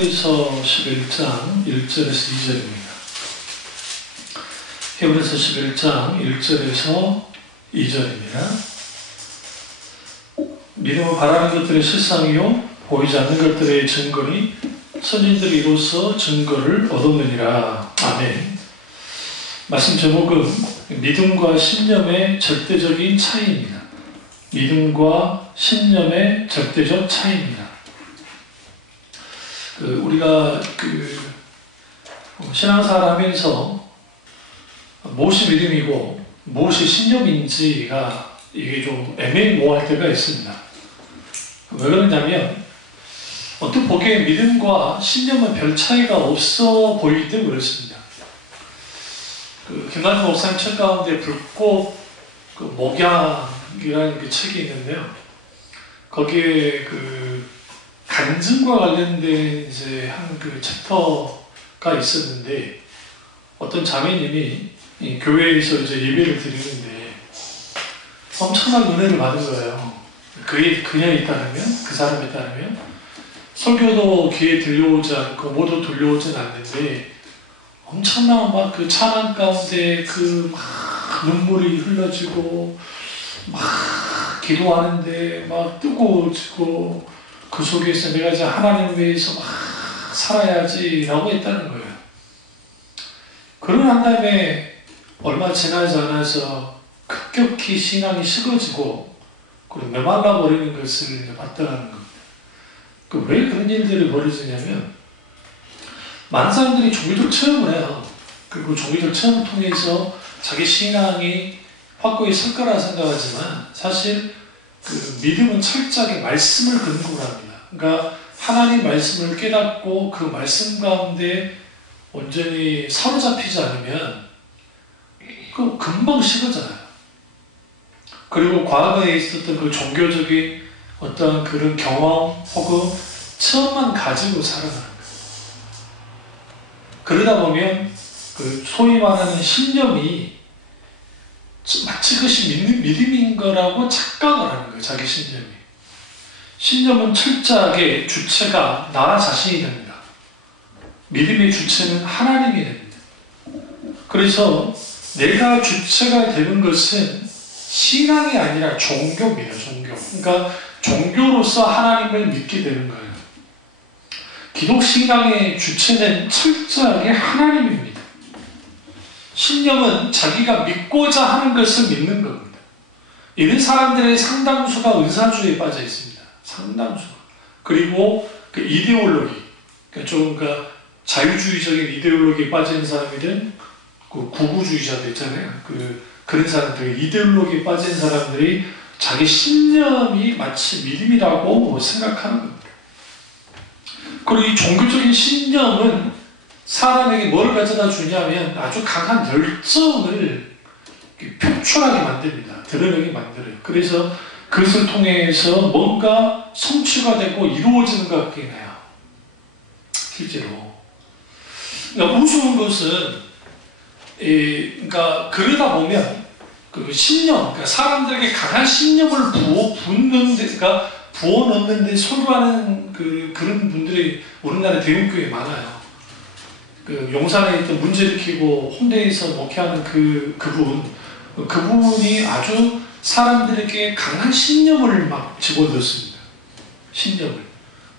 히브리서 11장 1절에서 2절입니다. 히브리서 11장 1절에서 2절입니다. 믿음을 바라는 것들의 실상이요 보이지 않는 것들의 증거니 선진들이 이로써 증거를 얻었느니라. 아멘. 말씀 제목은 믿음과 신념의 절대적인 차이입니다. 믿음과 신념의 절대적 차이입니다. 우리가 신앙생활 하면서 무엇이 믿음이고 무엇이 신념인지가 이게 좀 애매모호할 때가 있습니다. 왜 그러냐면 어떻게 보기에 믿음과 신념은 별 차이가 없어 보일 때 그렇습니다. 김남준 목사님 책 가운데 불꽃 목양이라는 책이 있는데요. 거기에 간증과 관련된 이제 한 챕터가 있었는데 어떤 자매님이 교회에서 이제 예배를 드리는데 엄청난 은혜를 받은 거예요. 그녀에 따르면, 그 사람에 따르면 설교도 귀에 들려오지 않고 모두 들려오진 않는데 엄청난 막 그 찬양 가운데 막 눈물이 흘러지고 막 기도하는데 막 뜨거워지고 그 속에서 내가 이제 하나님을 위해서 막 살아야지 라고 했다는 거예요. 그러고 난 다음에 얼마 지나지 않아서 급격히 신앙이 식어지고 그리고 메말라 버리는 것을 봤다는 겁니다. 왜 그런 일들이 벌어지냐면 많은 사람들이 종교적 체험을 해요. 그리고 종교적 체험을 통해서 자기 신앙이 확고히 설 거라 생각하지만 사실 믿음은 철저하게 말씀을 근거로 합니다. 그러니까 하나님 말씀을 깨닫고 그 말씀 가운데 온전히 사로잡히지 않으면 금방 식어져요. 그리고 과거에 있었던 그 종교적인 어떤 그런 경험 혹은 체험만 가지고 살아가는 거예요. 그러다 보면 소위 말하는 신념이 마치 그것이 믿음인 거라고 착각을 하는 거예요. 자기 신념이. 신념은 철저하게 주체가 나 자신이 됩니다. 믿음의 주체는 하나님이 됩니다. 그래서 내가 주체가 되는 것은 신앙이 아니라 종교입니다. 종교. 그러니까 종교로서 하나님을 믿게 되는 거예요. 기독 신앙의 주체는 철저하게 하나님입니다. 신념은 자기가 믿고자 하는 것을 믿는 겁니다. 이런 사람들의 상당수가 은사주의에 빠져 있습니다. 상당수가. 그리고 이데올로기, 자유주의적인 이데올로기에 빠진 사람들은 구구주의자들 있잖아요. 그런 사람들, 이데올로기에 빠진 사람들이 자기 신념이 마치 믿음이라고 생각하는 겁니다. 그리고 이 종교적인 신념은 사람에게 뭘 가져다 주냐면 아주 강한 열정을 표출하게 만듭니다. 드러내게 만들어요. 그래서 그것을 통해서 뭔가 성취가 되고 이루어지는 것 같긴 해요. 실제로. 그러니까 우스운 것은 그러다 보면 신념, 사람들에게 강한 신념을 부어 넣는데 소유하는 그런 분들이 우리나라 대형교회에 많아요. 용산에 있던 문제 일으키고 홍대에서 목회하는 그분이 아주 사람들에게 강한 신념을 막 집어넣습니다. 신념을.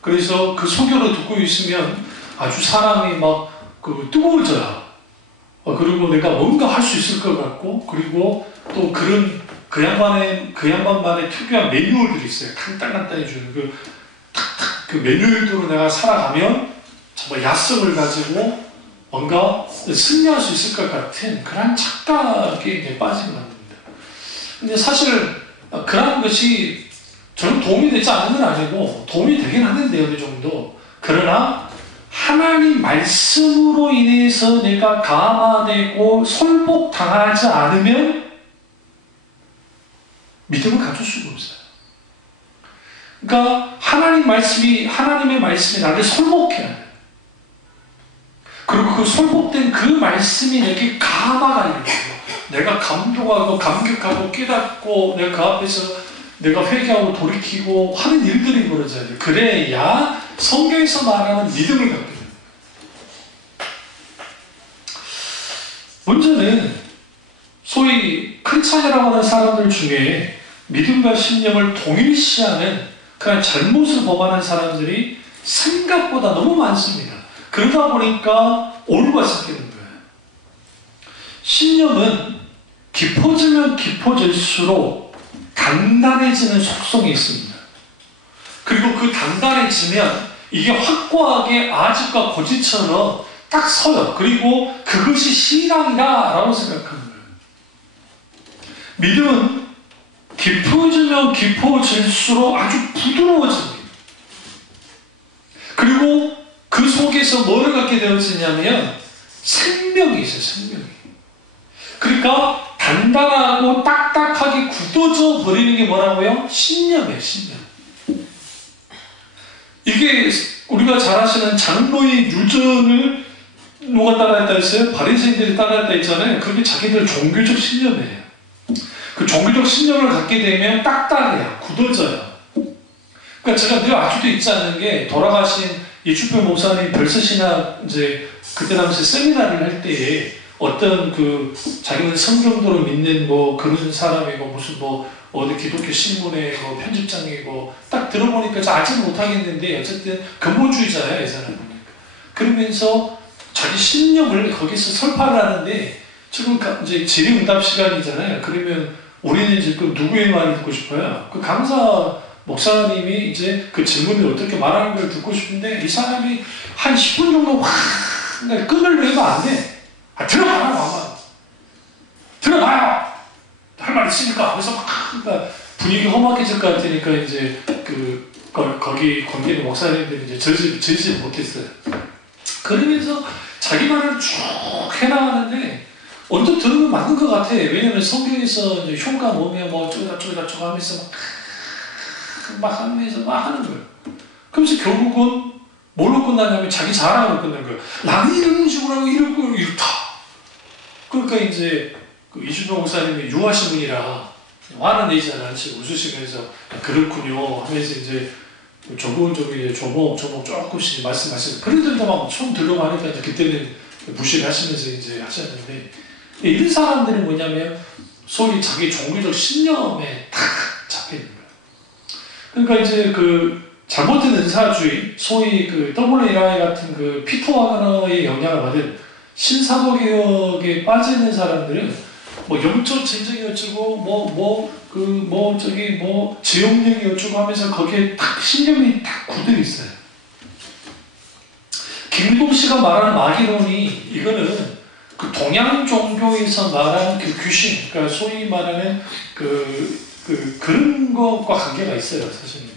그래서 그 소교를 듣고 있으면 아주 사람이 막 뜨거워져요. 그리고 내가 뭔가 할 수 있을 것 같고, 그리고 또 그 양반만의 특유한 매뉴얼들이 있어요. 간단히 주는 그 매뉴얼대로 내가 살아가면 정말 야성을 가지고 뭔가 승리할 수 있을 것 같은 그런 착각에 빠지게 만듭니다. 근데 사실 그런 것이 저는 도움이 되지 않는 건 아니고 도움이 되긴 하는데요, 어느 정도. 그러나 하나님 말씀으로 인해서 내가 감화되고 설복당하지 않으면 믿음을 가질 수가 없어요. 그러니까 하나님의 말씀이 나를 설복해야 돼요. 그리고 그 설복된 그 말씀이 내게 감화가 일어나요. 내가 감동하고 감격하고 깨닫고 내가 그 앞에서 내가 회개하고 돌이키고 하는 일들이 벌어져야 돼요. 그래야 성경에서 말하는 믿음을 갖게 됩니다. 문제는 소위 크리스찬이라고 하는 사람들 중에 믿음과 신념을 동일시하는 그런 잘못을 범하는 사람들이 생각보다 너무 많습니다. 그러다 보니까 오류가 생기는 거예요. 신념은 깊어지면 깊어질수록 단단해지는 속성이 있습니다. 그리고 그 단단해지면 이게 확고하게 아집과 고지처럼 딱 서요. 그리고 그것이 신앙이다 라고 생각하는 거예요. 믿음은 깊어지면 깊어질수록 아주 부드러워집니다. 그리고 그 속에서 뭐를 갖게 되어지냐면 생명이 있어요. 생명이. 그러니까 단단하고 딱딱하게 굳어져 버리는 게 뭐라고요? 신념이에요. 신념. 이게 우리가 잘 아시는 장로의 유전을 누가 따라했다 했어요? 바리새인들이 따라했다 했잖아요. 그게 자기들 종교적 신념이에요. 그 종교적 신념을 갖게 되면 딱딱해요. 굳어져요. 그러니까 제가 늘 아직도 잊지 않는 게 돌아가신 이주표 목사님 별세신학 이제 그때 당시 세미나를 할 때에 어떤 그 자기는 성경도를 믿는 뭐 그런 사람이고 무슨 뭐 어디 기독교 신문에 뭐 편집장이고 딱 들어보니까 저 아직은 못하겠는데 어쨌든 근본주의자예요, 이 사람은. 그러면서 자기 신념을 거기서 설파를 하는데 지금 이제 질의응답 시간이잖아요. 그러면 우리는 지금 누구의 말을 듣고 싶어요? 그 강사 목사님이 이제 그 질문을 어떻게 말하는 걸 듣고 싶은데 이 사람이 한 10분 정도 확 끈을 내면 안 돼. 들어가요, 아마. 들어가요! 할 말 있으니까. 그래서 막, 그러니까 분위기 험악해질 것 같으니까 이제 거기 관계는 목사님들이 이제 저지 못했어요. 그러면서 자기 말을 쭉 해나가는데 언뜻 들으면 맞는 것 같아. 왜냐면 성경에서 이제 흉가 오면 뭐 쪼다쪼다 하면서 막 하면서 막 하는 거예요. 그러면서 결국은 뭘로 끝나냐면 자기 자랑으로 끝난 거예요. 나는 이런 식으로 하고 이러고 이렇다. 그러니까 이제 그 이준호 목사님이 유하신 분이라 화는 내지 않으시고 웃으시면서 그렇군요 하면서 이제 조금조금 조금씩 말씀하시는 그래도 막 처음 들려고 하니까 이제 그때는 무시를 하시면서 이제 하셨는데 이런 사람들은 뭐냐면 소위 자기 종교적 신념에 탁 잡혀 있는 거예요. 그러니까 이제 그 잘못된 은사주의 소위 그 WLI 같은 그 피터 와그너의 영향을 받은 신사도개혁에 빠지는 사람들은 뭐 영적 진정이 어쩌고 지용력이 어쩌고 하면서 거기에 딱 신념이 딱 굳어 있어요. 김국 씨가 말하는 마귀론이 이거는 그 동양 종교에서 말하는 그 귀신, 그러니까 소위 말하는 그런 것과 관계가 있어요, 사실은.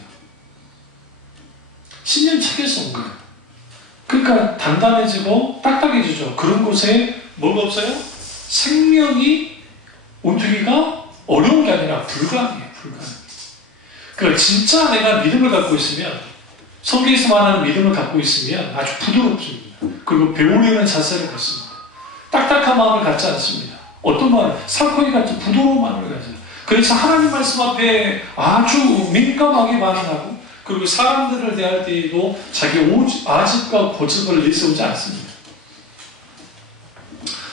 신념 체계에서 온 거예요. 그러니까 단단해지고 딱딱해지죠. 그런 곳에 뭐가 없어요? 생명이 오두기가 어려운 게 아니라 불가능해요. 그러니까 진짜 내가 믿음을 갖고 있으면 성경에서 말하는 믿음을 갖고 있으면 아주 부드럽습니다. 그리고 배우려는 자세를 갖습니다. 딱딱한 마음을 갖지 않습니다. 어떤 마음? 살코기 같은 부드러운 마음을 가져요. 그래서 하나님 말씀 앞에 아주 민감하게 반응하고 그리고 사람들을 대할 때에도 자기 아집과 고집을 내세우지 않습니다.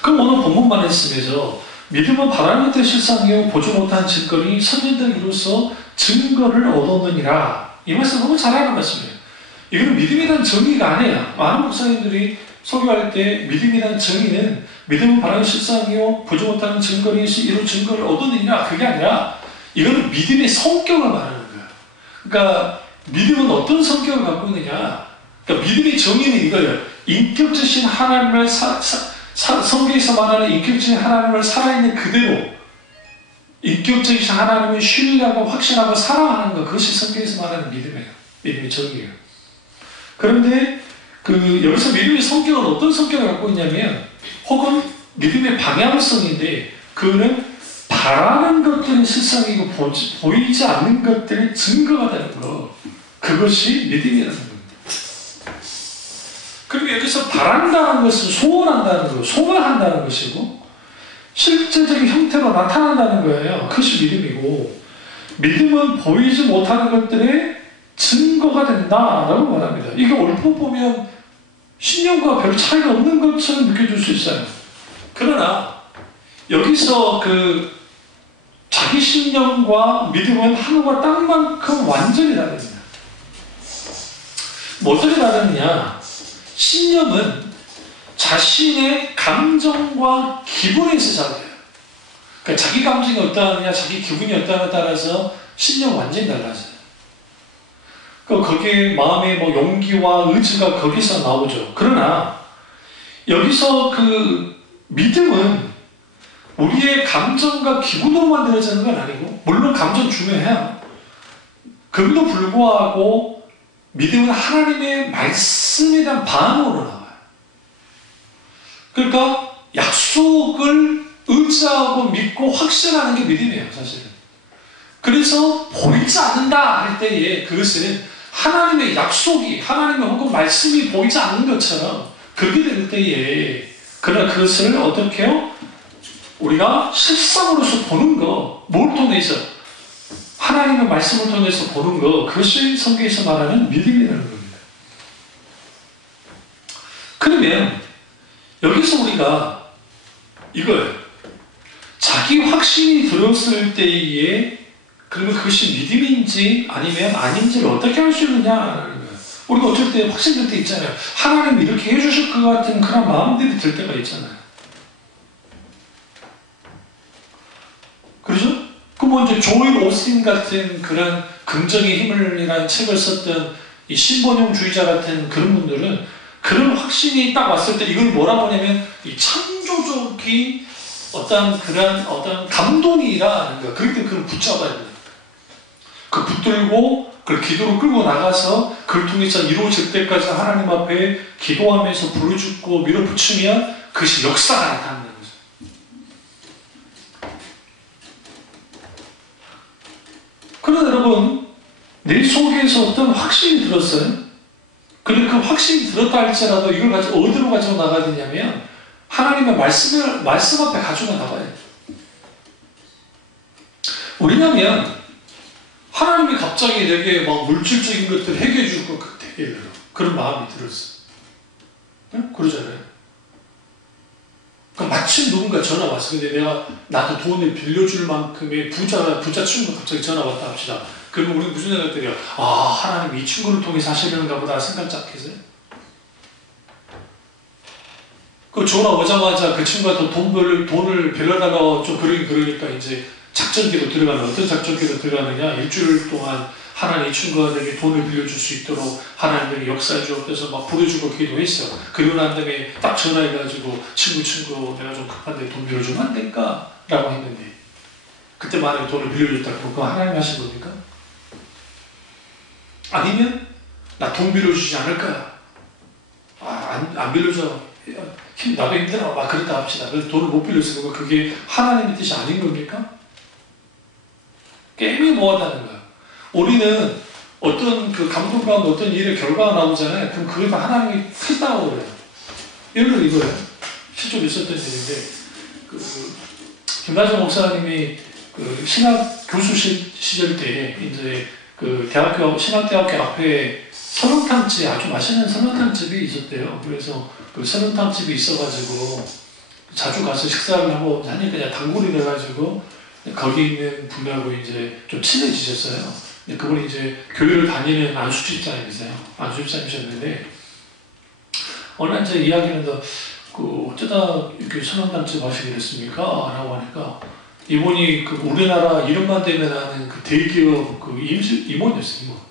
그럼 오늘 본문 말씀에서 믿음은 바라는 데 실상이요 보지 못한 증거니 선진들 이로써 증거를 얻었느니라. 이 말씀 너무 잘 아는 말씀이에요. 이거는 믿음이란 정의가 아니에요. 많은 목사님들이 설교할 때 믿음이란 정의는 믿음은 바라는 실상이요 보지 못하는 증거니 이로 증거를 얻었느니라. 그게 아니라 이거는 믿음의 성격을 말하는 거예요. 그러니까 믿음은 어떤 성격을 갖고 있느냐. 그러니까 믿음의 정의는 이거예요. 인격적인 하나님을 성경에서 말하는 인격적인 하나님을 살아있는 그대로 인격적인 하나님을 신뢰하고 확신하고 사랑하는 것, 그것이 성경에서 말하는 믿음이에요. 믿음의 정의예요. 그런데 여기서 믿음의 성격은 어떤 성격을 갖고 있냐면 혹은 믿음의 방향성인데 그거는 바라는 것들이 실상이고 보이지 않는 것들이 증거가 되는 것, 그것이 믿음이라는 겁니다. 그리고 여기서 바란다는 것은 소원한다는 것, 소망한다는 것이고 실제적인 형태로 나타난다는 거예요. 그것이 믿음이고 믿음은 보이지 못하는 것들에 증거가 된다라고 말합니다. 이게 얼핏 보면 신념과 별 차이가 없는 것처럼 느껴질 수 있어요. 그러나 여기서 그 자기 신념과 믿음은 하늘과 땅만큼 완전히 다릅니다. 뭐 어떻게 다르느냐? 신념은 자신의 감정과 기분에서 자라요. 그러니까 자기 감정이 어떠하느냐, 자기 기분이 어떠하냐에 따라서 신념은 완전히 달라져요. 거기에 마음의 뭐 용기와 의지가 거기서 나오죠. 그러나 여기서 그 믿음은 우리의 감정과 기분으로 만들어지는 건 아니고, 물론 감정 중요해요. 그럼에도 불구하고 믿음은 하나님의 말씀에 대한 반응으로 나와요. 그러니까 약속을 의지하고 믿고 확신하는 게 믿음이에요, 사실은. 그래서 보이지 않는다 할 때에 그것은 하나님의 약속이, 하나님의 혹은 말씀이 보이지 않는 것처럼 그렇게 될 때에, 그러나 그것을 어떻게 해요? 우리가 실상으로서 보는 거, 뭘 통해서? 하나님의 말씀을 통해서 보는 거, 그것이 성경에서 말하는 믿음이라는 겁니다. 그러면 여기서 우리가 이걸 자기 확신이 들었을 때에 그러면 그것이 믿음인지 아니면 아닌지를 어떻게 할 수 있느냐라는 거예요. 우리가 어쩔 때 확신될 때 있잖아요. 하나님이 이렇게 해주실 것 같은 그런 마음들이 들 때가 있잖아요. 그렇죠? 그 먼저 조엘 오스틴 같은 그런 긍정의 힘을이라는 책을 썼던 이 신본용주의자 같은 그런 분들은 그런 확신이 딱 왔을 때 이걸 뭐라고 하냐면 이 창조적인 어떤 감동이라는 거야. 그럴 때 그걸 붙잡아야 돼요. 그 붙들고 그걸 기도로 끌고 나가서 그걸 통해서 이루어질 때까지 하나님 앞에 기도하면서 부르짖고 밀어붙이면 그것이 역사가 나타나는 거죠. 그러나 여러분, 내 속에서 어떤 확신이 들었어요. 근데 그 확신이 들었다 할지라도 이걸 가지고 어디로 가지고 나가야 되냐면 하나님의 말씀 앞에 가지고 나가야 돼요. 왜냐하면 하나님이 갑자기 내게 막 물질적인 것들 해결해 줄 것 같아. 예를 들어. 그런 마음이 들었어. 응? 그러잖아요. 그럼 마침 누군가 전화 왔어. 근데 내가 나도 돈을 빌려줄 만큼의 부자 친구가 갑자기 전화 왔다 합시다. 그러면 우리는 무슨 생각이 들어요? 아, 하나님 이 친구를 통해서 하시려는가 보다 생각 잡겠어요? 그 전화 오자마자 그 친구가 돈을 빌려다가 좀 그러니까 이제 작전기로 들어가는, 어떤 작전기로 들어가느냐, 일주일 동안 하나님 이 친구가 내게 돈을 빌려줄 수 있도록 하나님이 역사해 주옵소서 막 부르주고 기도했어. 그러고 난 다음에 딱 전화해가지고 친구 내가 좀 급한데 돈 빌려주면 안 될까? 라고 했는데 그때 만약에 돈을 빌려줬다 그러면 그거 하나님 하신 겁니까? 아니면 나 돈 빌려주지 않을 거야. 안 빌려줘. 나도 힘들어. 막 그렇다 합시다. 그래서 돈을 못 빌려서 그게 하나님의 뜻이 아닌 겁니까? 게임이 뭐하다는 거야. 우리는 어떤 그 감동 가운데 어떤 일의 결과가 나오잖아요. 그럼 그게 다 하나님이 했다고 그래요. 예를 들어 이거예요. 실제로 있었던 일인데, 김다정 목사님이 그 신학 교수 시절 때 이제 그 신학대학교 앞에 설렁탕집, 아주 맛있는 설렁탕집이 있었대요. 그래서 그 설렁탕집이 있어가지고 자주 가서 식사를 하고 하니까 그냥 단골이 돼가지고 거기 있는 분하고 이제 좀 친해지셨어요. 그분이 이제 교회를 다니는 안수집사님이세요. 안수집사님이셨는데 어느 날 이제 이야기는 어쩌다 이렇게 설렁탕집 하시게 됐습니까? 라고 하니까 이분이 그 우리나라 이름만 대면 하는 그 대기업 그 임원이었어요.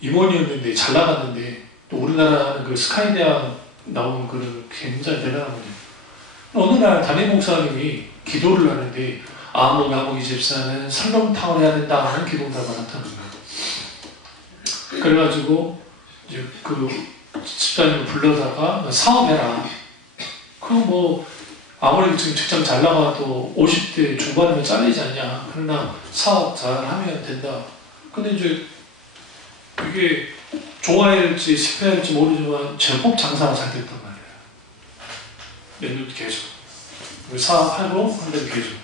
임원이었는데 잘 나갔는데 또 우리나라 그 스카이 대학 나온 그런 굉장히 대단한 분이에요. 어느 날 담임 목사님이 기도를 하는데 아무이 집사는 설렁탕을 해야 된다 하는 기도가 나타난 거예요. 그래가지고 이제 그 집사님을 불러다가 사업해라. 그럼 뭐 아무리 지금 직장 잘 나가도 50대 중반이면 잘리지 않냐. 그러나 사업 잘하면 된다. 근데 이제 이게 좋아할지 실패할지 모르지만 제법 장사가 잘 됐단 말이에요. 몇 년 계속. 사업하고 한 달 계속.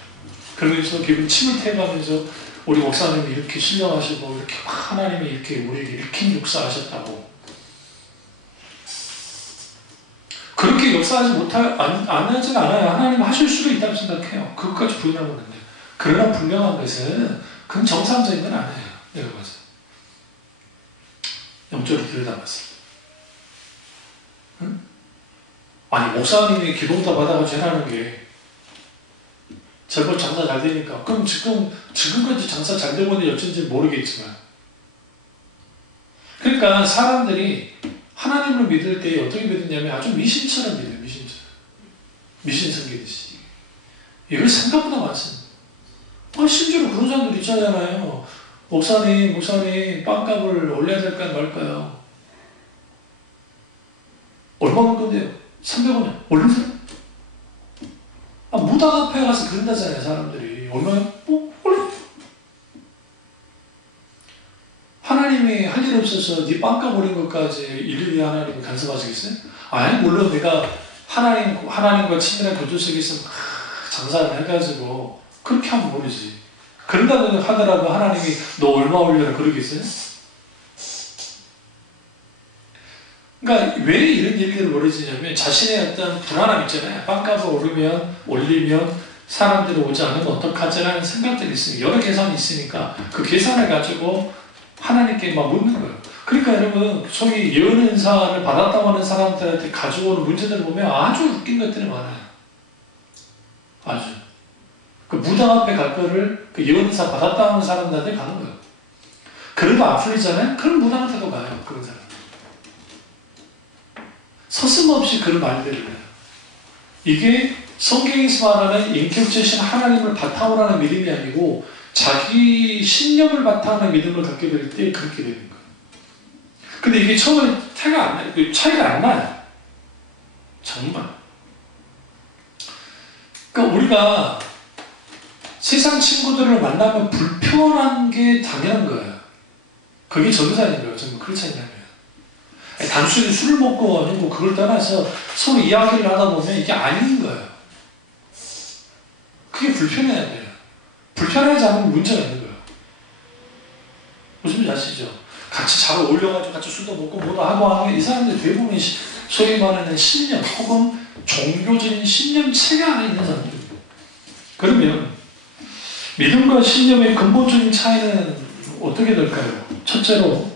그러면서 기분 침을 태워가면서 우리 목사님이 이렇게 신령하시고 이렇게 하나님이 이렇게 우리에게 이렇게 역사하셨다고. 그렇게 역사하지 안 하진 않아요. 하나님 하실 수도 있다고 생각해요. 그것까지 부인하고 있는데. 그러나 분명한 것은 그건 정상적인 건 아니에요. 내가 봐서. 영적으로 들여다봤을 때. 응? 아니 목사님이 기도다 받아가지고 해라는 게 제법 장사 잘 되니까 그럼 지금까지 장사 잘 되고 있는 여쩐지 모르겠지만 그러니까 사람들이 하나님을 믿을 때 어떻게 믿느냐면 아주 미신처럼 믿어요. 미신 섬기듯이. 이걸 생각보다 많습니다. 실제로 그런 사람들 있잖아요. 목사님 빵값을 올려야 될까요 말까요? 얼마 볼 건데요? 300원이요? 올리세요? 무당 앞에 가서 그런다잖아요 사람들이. 얼마요? 올려. 하나님이 할 일 없어서 네 빵값 올린 것까지 일일이 하나님이 간섭하시겠어요? 아니 물론 내가 하나님과 친밀한 교제 속에 있으면 장사를 해가지고 그렇게 하면 모르지. 그런다고 하더라도 하나님이 너 얼마 올려라 그러겠어요? 그러니까 왜 이런 얘기를 벌어지냐면 자신의 어떤 불안함 있잖아요. 빵값을 올리면 사람들이 오지 않으면 어떡하지라는 생각들이 있으니까 여러 계산이 있으니까 그 계산을 가지고 하나님께 막 묻는 거예요. 그러니까 여러분 소위 예언 은사를 받았다고 하는 사람들한테 가져오는 문제들을 보면 아주 웃긴 것들이 많아요. 아주. 그 무당 앞에 갈 거를 그 예언 은사 받았다고 하는 사람들한테 가는 거예요. 그래도 안 풀리잖아요? 그럼 무당한테도 가요. 그런 사람. 서슴없이 그런 말들을 해요. 이게 성경에서 말하는 인격체신 하나님을 바탕으로 하는 믿음이 아니고 자기 신념을 바탕으로 하는 믿음을 갖게 될 때 그렇게 되는 거예요. 근데 이게 처음에 차이가 안 나요. 정말. 그러니까 우리가 세상 친구들을 만나면 불편한 게 당연한 거예요. 그게 정상인 거예요. 정말 그렇지 않냐면. 단순히 술을 먹고 아니고 그걸 떠나서 서로 이야기를 하다 보면 이게 아닌 거예요. 그게 불편해야 돼요. 불편하지 않으면 문제가 있는 거예요. 무슨 말인지 아시죠? 같이 잘 어울려가지고 같이 술도 먹고 뭐도 하고 하면 이 사람들 대부분 소위 말하는 신념 혹은 종교적인 신념 체계 안에 있는 사람들입니다. 그러면 믿음과 신념의 근본적인 차이는 어떻게 될까요? 첫째로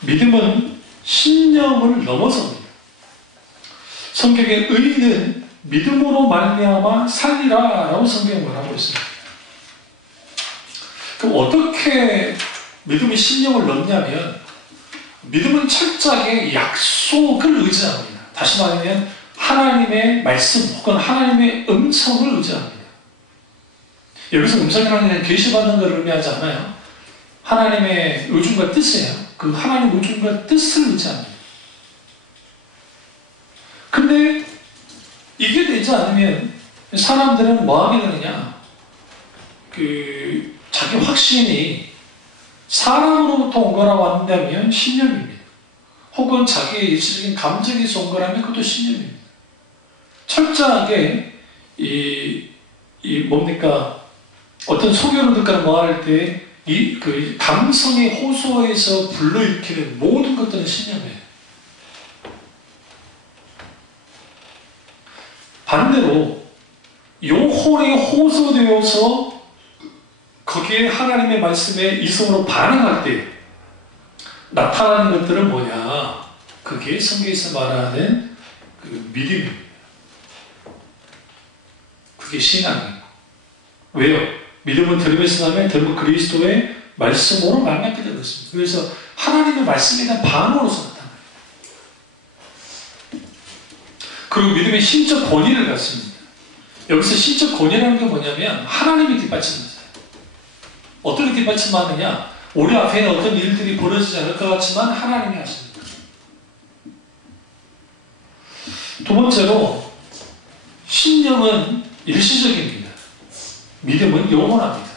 믿음은 신념을 넘어섭니다. 성경에 의인은 믿음으로 말미암아 살리라 라고 성경은 말하고 있습니다. 그럼 어떻게 믿음이 신념을 넘냐면 믿음은 철저하게 약속을 의지합니다. 다시 말하면 하나님의 말씀 혹은 하나님의 음성을 의지합니다. 여기서 음성이라는 게 계시받는 것을 의미하지 않아요. 하나님의 의중과 뜻이에요. 그 하나님 의중과 뜻을 의지합니다. 근데 이게 되지 않으면 사람들은 뭐 하게 되느냐? 자기 확신이 사람으로부터 온 거라고 한다면 신념입니다. 혹은 자기의 일시적인 감정에서 온 거라면 그것도 신념입니다. 철저하게 어떤 소견을 듣거나 뭐 할 때 그 감성의 호소에서 불러일으키는 모든 것들은 신념이에요. 반대로 영혼이 호소되어서 거기에 하나님의 말씀에 이성으로 반응할 때 나타나는 것들은 뭐냐? 그게 성경에서 말하는 그 믿음입니다. 그게 신앙이에요. 왜요? 믿음은 들음에서 나면 들음은 그리스도의 말씀으로 말미암게 되고 있습니다. 그래서 하나님의 말씀에 대한 반응으로서 나타나요. 그리고 믿음의 신적 권위를 갖습니다. 여기서 신적 권위라는 게 뭐냐면 하나님이 뒷받침하세요. 어떻게 뒷받침하느냐? 우리 앞에는 어떤 일들이 벌어지지 않을 것 같지만 하나님이 하십니다. 두 번째로 신념은 일시적입니다. 믿음은 영원합니다.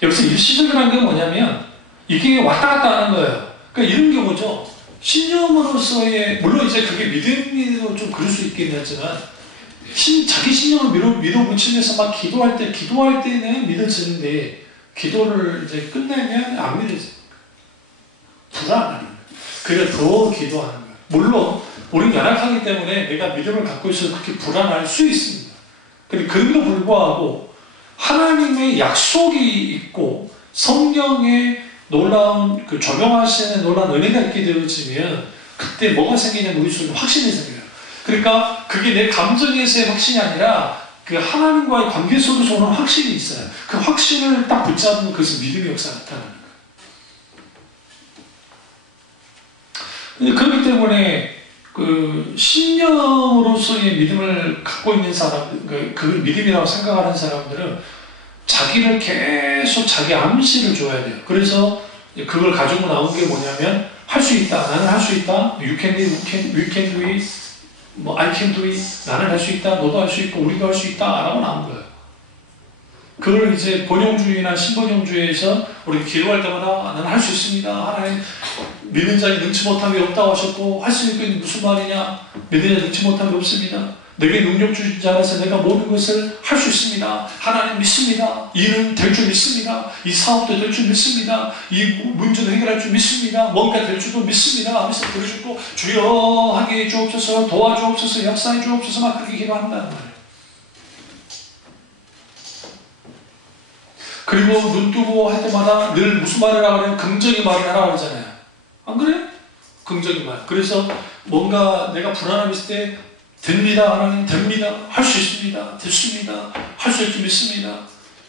여기서 일시적이라는 게 뭐냐면 이게 왔다 갔다 하는 거예요. 그러니까 이런 경우죠. 신념으로서의 물론 이제 그게 믿음으로 좀 그럴 수 있긴 하지만 자기 신념을 밀어붙이면서 막 기도할 때는 믿어지는데, 기도를 이제 끝내면 안 믿어져요. 불안하는 거예요. 그래서 더 기도하는 거예요. 물론, 우리는 연약하기 때문에 내가 믿음을 갖고 있어서 그렇게 불안할 수 있습니다. 그런데 그럼에도 불구하고, 하나님의 약속이 있고, 성령의 놀라운, 적용하시는 놀라운 은혜가 있게 되어지면, 그때 뭐가 생기냐면 우리 속에 확신이 생겨요. 그러니까 그게 내 감정에서의 확신이 아니라 그 하나님과의 관계 속에서 오는 확신이 있어요. 그 확신을 딱 붙잡으면 그것은 믿음의 역사가 나타나는 거예요. 그렇기 때문에 그 신념으로서의 믿음을 갖고 있는 사람, 그걸 믿음이라고 생각하는 사람들은 자기를 계속 자기 암시를 줘야 돼요. 그래서 그걸 가지고 나온 게 뭐냐면, 할 수 있다. 나는 할 수 있다. You can do it. We can do it. I can do it. 나는 할 수 있다. 너도 할 수 있고 우리도 할 수 있다. 라고 나온 거예요. 그걸 이제 번영주의나 신번영주의에서 우리 기도할 때마다 나는 할 수 있습니다. 하나님 믿는 자에 능치 못함이 없다고 하셨고, 할 수 있는 게 무슨 말이냐? 믿는 자에 능치 못함이 없습니다. 내게 능력 주신 자라서 내가 모든 것을 할 수 있습니다. 하나님 믿습니다. 일은 될 줄 믿습니다. 이 사업도 될 줄 믿습니다. 이 문제도 해결할 줄 믿습니다. 뭔가 될 줄도 믿습니다. 하면서 들어주고 주여 하게 해 주옵소서, 도와주옵소서, 역사해 주옵소서 막 그렇게 기도한다는 말이에요. 그리고 눈 뜨고 할 때마다 늘 무슨 말을 하라고 그래요? 긍정의 말을 하라고 그러잖아요. 안 그래요? 긍정의 말. 그래서 뭔가 내가 불안함이 있을 때 됩니다. 하나님 됩니다. 할 수 있습니다. 됐습니다. 할 수 있을 믿습니다.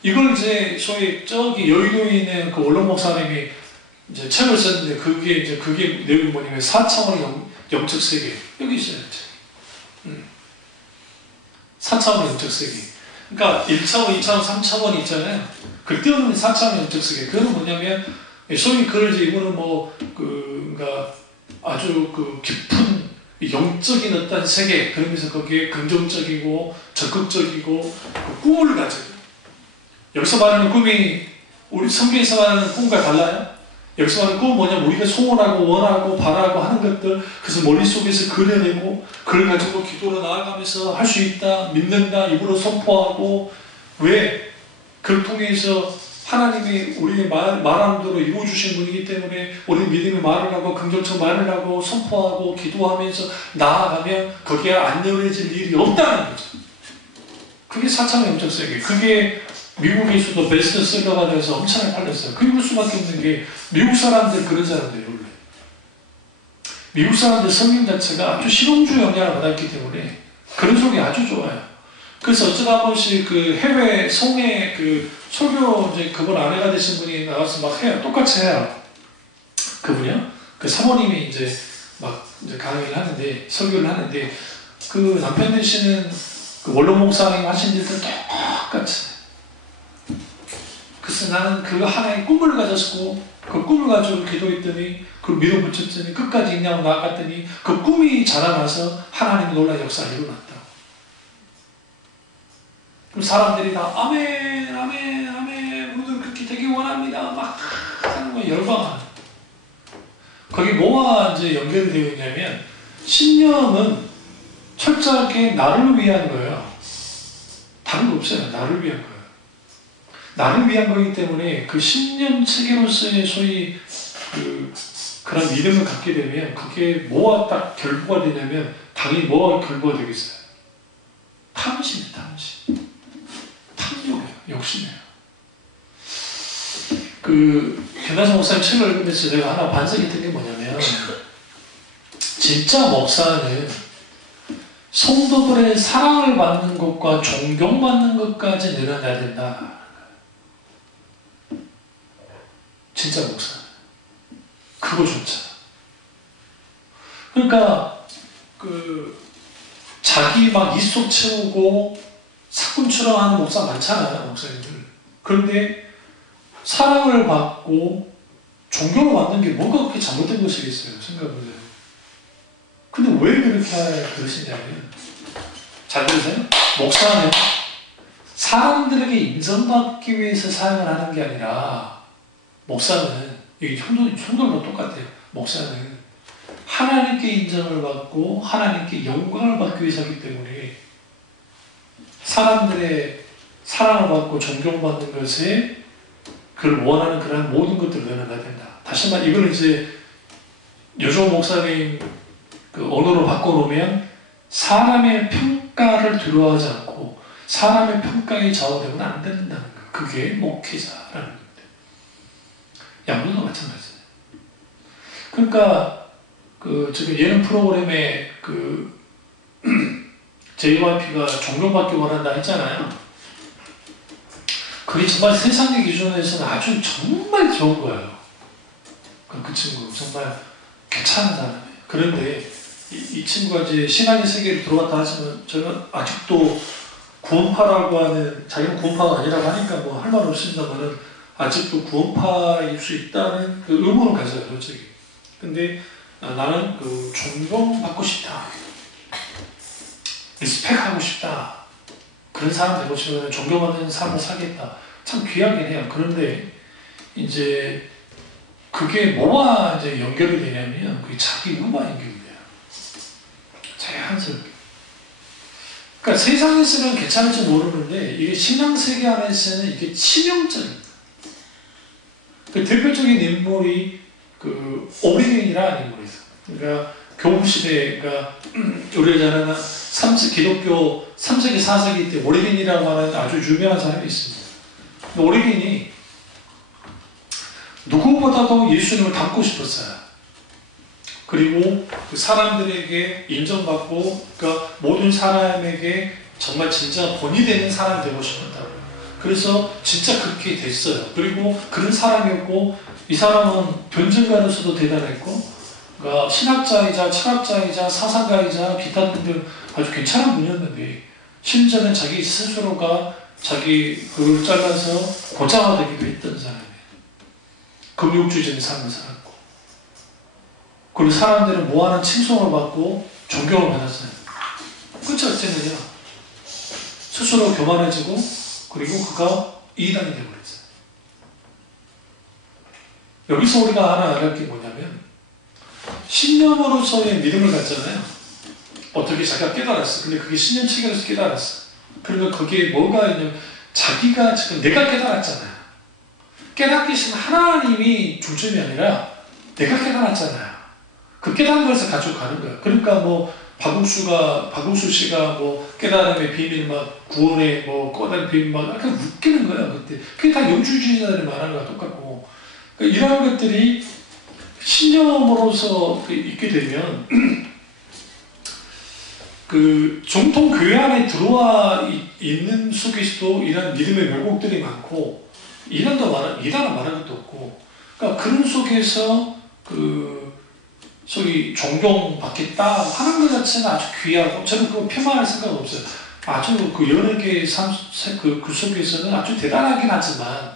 이걸 이제 소위 저기 여의도에 있는 그 원로 목사님이 이제 책을 썼는데 그게 내용이 뭐냐면 4차원의 영적 세계. 여기 있어요. 4차원의 영적 세계. 그러니까 1차원, 2차원, 3차원이 있잖아요. 그 뛰어넘는 4차원의 영적 세계. 그거는 뭐냐면 소위 그걸 이제 이거는 그러니까 아주 깊은 영적인 어떤 세계, 그러면서 거기에 긍정적이고 적극적이고 꿈을 가져요. 여기서 말하는 꿈이 우리 성경에서 말하는 꿈과 달라요? 여기서 말하는 꿈은 뭐냐면 우리가 소원하고 원하고 바라고 하는 것들, 그래서 머릿속에서 그려내고 그걸 가지고 기도로 나아가면서 할 수 있다, 믿는다, 입으로 선포하고, 왜? 그걸 통해서 하나님이 우리의 말하는 대로 이루어주신 분이기 때문에 우리는 믿음의 말을 하고 긍정적 말을 하고 선포하고 기도하면서 나아가면 거기에 안 열어질 일이 없다는 거죠. 그게 4차원 영적 세계. 그게 미국에서도 베스트셀러가 돼서 엄청나게 팔렸어요. 그럴 수밖에 없는 게 미국 사람들 그런 사람들이에요. 원래 미국 사람들 성경 자체가 아주 실용주의 영향을 받았기 때문에 그런 속이 아주 좋아요. 그래서 어쩌다 한 번씩 그 해외 성에 설교 이제 그분 아내가 되신 분이 나와서 막 해요. 똑같이 해요. 그분이요? 그 사모님이 이제 막 이제 강의를 하는데, 설교를 하는데, 그 남편 되시는 그 원로 목사님 하신 일들 똑같이. 그래서 나는 그 하나의 꿈을 가졌고, 그 꿈을 가지고 기도했더니, 그 밀어붙였더니, 끝까지 인양으로 나아갔더니, 그 꿈이 자라나서 하나님의 놀라운 역사를 이루어났다. 그럼 사람들이 다 아멘, 아멘, 아멘, 우리도 그렇게 되기 원합니다. 막 하는 거 열광하는. 거기 뭐와 이제 연결이 되어 있냐면, 신념은 철저하게 나를 위한 거예요. 다른 거 없어요. 나를 위한 거예요. 나를 위한 거기 때문에 그 신념 체계로서의 소위 그런 믿음을 갖게 되면 그게 뭐와 딱 결부가 되냐면, 당연히 뭐와 결부가 되겠어요? 탐심이에요. 탐심. 탐욕이에요. 욕심이에요. 변화성 목사님 책을 읽으면서 내가 하나 반성했던 게 뭐냐면, 진짜 목사는 성도들의 사랑을 받는 것과 존경받는 것까지 늘어나야 된다. 진짜 목사는 그거조차. 그러니까 자기 막 입속 채우고 사꾼처럼 하는 목사 많잖아요, 목사님들. 그런데 사랑을 받고 존경을 받는 게 뭐가 그렇게 잘못된 것이겠어요, 생각해보세요. 근데 왜 그렇게 그러시냐면, 잘 들으세요? 목사는 사람들에게 인정받기 위해서 사용을 하는 게 아니라, 목사는, 이게 성도들도 똑같아요. 목사는 하나님께 인정을 받고 하나님께 영광을 받기 위해서 하기 때문에 사람들의 사랑을 받고 존경받는 것에 그걸 원하는 그런 모든 것들을 내려놔야 된다. 다시 말해 이걸 이제 여조 목사님 그 언어로 바꿔놓으면 사람의 평가를 두려워하지 않고 사람의 평가에 좌우되면 안 된다는 거. 그게 목회자라는 겁니다. 양도도 마찬가지예요. 그러니까 그 지금 예능 프로그램에 그 JYP가 존경받기 원한다 했잖아요. 그게 정말 세상의 기준에서는 아주 정말 좋은 거예요. 그 친구 정말 괜찮은 사람이에요. 그런데 이 친구가 이제 신앙의 세계로 들어왔다 하지만 저는 아직도 구원파라고 하는, 자기는 구원파가 아니라고 하니까 뭐 할 말 없습니다만은 아직도 구원파일 수 있다는 그 의문을 가져요, 솔직히. 근데 나는 그 존경받고 싶다, 리스펙하고 싶다, 그런 사람 되고 싶으면 존경받는 삶을 살겠다. 참 귀하긴 해요. 그런데 이제 그게 뭐와 이제 연결이 되냐면 그게 자기 의와 연결이 돼요. 자연스럽게. 그러니까 세상에서는 괜찮을지 모르는데 이게 신앙세계 안에서는 이게 치명적입니다. 그 대표적인 인물이 그 오리겐이라는 인물이 있어요. 그러니까 교부시대, 그러니까 우리가 잘 아는 기독교 3세기, 4세기 때 오리겐이라고 하는 아주 유명한 사람이 있습니다. 오리겐이 누구보다도 예수님을 닮고 싶었어요. 그리고 그 사람들에게 인정받고, 그러니까 모든 사람에게 정말 진짜 본이 되는 사람이 되고 싶었다고. 그래서 진짜 그렇게 됐어요. 그리고 그런 사람이었고, 이 사람은 변증가로서도 대단했고, 그러니까 신학자이자 철학자이자 사상가이자 기타 등등 아주 괜찮은 분이었는데, 심지어는 자기 스스로가 자기 그걸 잘라서 고장화되기도 했던 사람이에요. 금욕주의적인 삶을 살았고, 그리고 사람들은 무한한 칭송을 받고 존경을 받았어요. 끝이 어쨌느냐? 스스로 교만해지고, 그리고 그가 이단이 되어버렸어요. 여기서 우리가 하나 알아야 할 게 뭐냐면, 신념으로서의 믿음을 갖잖아요. 어떻게 자기가 깨달았어. 근데 그게 신념 체계로서 깨달았어. 그러면 거기에 뭐가 있냐면, 자기가 지금 내가 깨달았잖아요. 깨닫기 시는 하나님이 중심이 아니라 내가 깨달았잖아요. 그 깨달은 것에서 가지고 가는 거예요. 그러니까 뭐 박국수 씨가 뭐 깨달음의 비밀 막 구원의 뭐 꺼낸 비밀 막 약간 웃기는 거예요. 그때 그게 다 영주주의자들이 말하는 거랑 똑같고, 그러니까 이러한 것들이 신념으로서 있게 되면 그 정통 교회 안에 들어와 있는 속에서도 이런 믿음의 왜곡들이 많고, 이단은 말할 것도 없고, 그러니까 그런 속에서 그 소위 존경받겠다 하는 것 자체는 아주 귀하고, 저는 그거 폄하할 생각 없어요. 아주 그 여러 개의 그 속에서는 아주 대단하긴 하지만,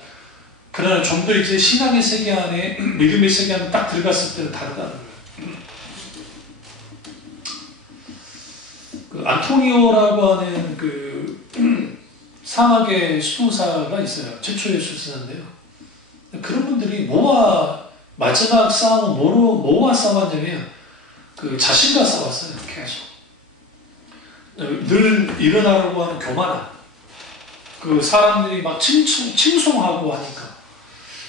그러나 좀 더 이제 신앙의 세계 안에, 믿음의 세계 안에 딱 들어갔을 때는 다르다는 거예요. 그 안토니오라고 하는 그 사막의 수도사가 있어요. 최초의 수도사인데요. 그런 분들이 마지막 싸움은 뭐와 싸웠냐면 그 자신과 싸웠어요. 계속. 늘 일어나려고 하는 교만함. 그 사람들이 막 칭송하고 하니까.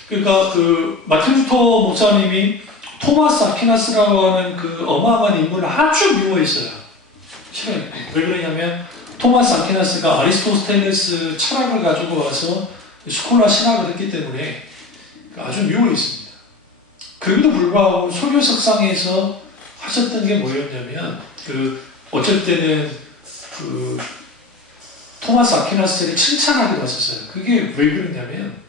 그러니까 그 마틴 루터 목사님이 토마스 아퀴나스라고 하는 그 어마어마한 인물을 아주 미워했어요. 싫어요. 왜 그러냐면 토마스 아퀴나스가 아리스토텔레스 철학을 가지고 와서 스콜라 신학을 했기 때문에 아주 미워했습니다. 그럼에도 불구하고 소교석상에서 하셨던 게 뭐였냐면, 어쩔 때는 토마스 아퀴나스를 칭찬하기도 하셨어요. 그게 왜 그러냐면,